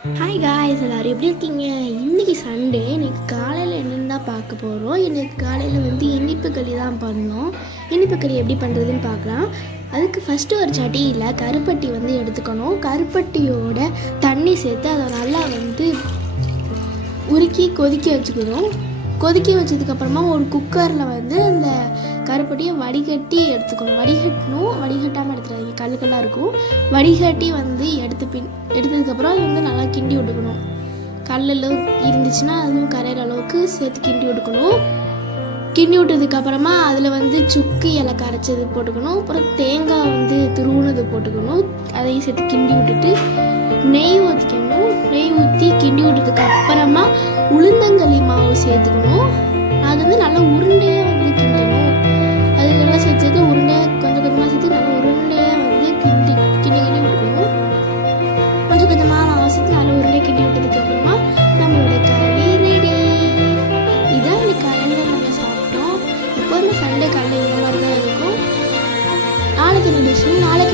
Hi guys, எல்லோரும் எப்படி இருக்கீங்க? இன்றைக்கி சண்டே. இன்றைக்கி காலையில் என்னென்னு தான் பார்க்க போகிறோம். இன்றைக்கி காலையில் வந்து இனிப்பு களி தான் பண்ணோம். இனிப்பு களி எப்படி பண்ணுறதுன்னு பார்க்கலாம். அதுக்கு ஃபஸ்ட்டு ஒரு சட்டியில் கருப்பட்டி வந்து எடுத்துக்கணும். கருப்பட்டியோட தண்ணி சேர்த்து அதை நல்லா வந்து உருக்கி கொதிக்க வச்சுக்கணும். கொதிக்க வச்சதுக்கப்புறமா ஒரு குக்கரில் வந்து அந்த கருப்பட்டியை வடிகட்டி எடுத்துக்கணும். வடிகட்டாமல் எடுத்துடாதீங்க, கல்லுக்கெல்லாம் இருக்கும். வடிகட்டி வந்து எடுத்ததுக்கப்புறம் அது வந்து நல்லா கிண்டி விட்டுக்கணும். கல்லில் இருந்துச்சுன்னா அதுவும் கரையிற அளவுக்கு சேர்த்து கிண்டி விட்டுக்கணும். கிண்டி விட்டதுக்கப்புறமா அதில் வந்து சுக்கு இலக்கு அரைச்சது போட்டுக்கணும். அப்புறம் தேங்காய் வந்து துருவுனது போட்டுக்கணும். அதையும் சேர்த்து கிண்டி விட்டுட்டு நெய் ஊற்றிக்கணும். நெய் ஊற்றி கிண்டி விட்டதுக்கு அப்புறமா உளுந்தங்களி மாவு சேர்த்துக்கணும். அது வந்து நல்லா உருண்டையாக வந்து கிண்டணும். அது நல்லா சேர்த்து உருண்டையாக கொஞ்சம் கொஞ்சமாக சேர்த்து நல்லா உருண்டையாக வந்து கிண்டி விட்டுக்கணும். கொஞ்சம் கொஞ்சமாக மாவு சேர்த்து நல்லா உருண்டையாக கிண்டி விட்டதுக்கப்புறமா நம்மளோட களி ரெடி. இதான் இன்னைக்கு காலையில் நாங்கள் சாப்பிட்டோம். எப்போதுமே சண்டே காலையில் இந்த மாதிரி தான் இருக்கும். நாளைக்கு என்ன டிஷ்ஷு? நாளைக்கு